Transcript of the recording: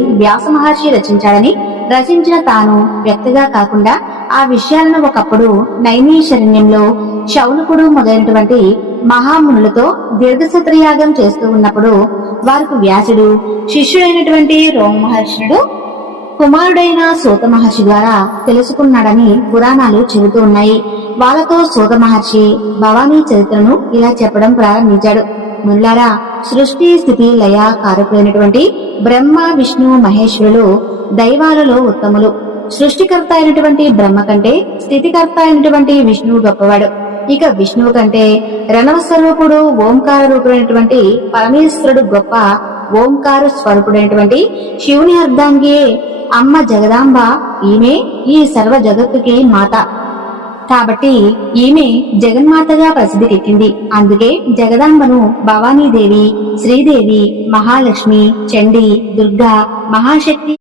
వ్యాస మహర్షి రచించాడని, రచించిన తాను వ్యక్తిగా కాకుండా ఆ విషయాలను ఒకప్పుడు నైమిషారణ్యంలో శౌనకుడు మొదలైనటువంటి మహామునులతో దీర్ఘసత్రయాగం చేస్తూ ఉన్నప్పుడు వారికి వ్యాసుడు శిష్యుడైనటువంటి రోమ మహర్షుడు కుమారుడైన సూత మహర్షి ద్వారా తెలుసుకున్నాడని పురాణాలు చెబుతూ ఉన్నాయి. వాళ్ళతో సూత మహర్షి భవానీ చరిత్రను ఇలా చెప్పడం ప్రారంభించాడు. ముల్లారా, సృష్టి స్థితి లయ కారకులైనటువంటి బ్రహ్మ విష్ణు మహేశ్వరులు దైవాలలో ఉత్తములు. సృష్టికర్త అయినటువంటి బ్రహ్మ కంటే స్థితికర్త అయినటువంటి విష్ణువు గొప్పవాడు. ఇక విష్ణువు కంటే రణవ స్వరూపుడు ఓంకార రూపుడైనటువంటి పరమేశ్వరుడు గొప్ప. ఓంకార స్వరూపుడైనటువంటి శివుని అర్ధాంగి అమ్మ జగదాంబ. ఈమె ఈ సర్వ జగత్తుకి మాత కాబట్టి ఈమె జగన్మాతగా ప్రసిద్ధికెక్కింది. అందుకే జగదాంబను భవానీదేవి, శ్రీదేవి, మహాలక్ష్మి, చండి, దుర్గా, మహాశక్తి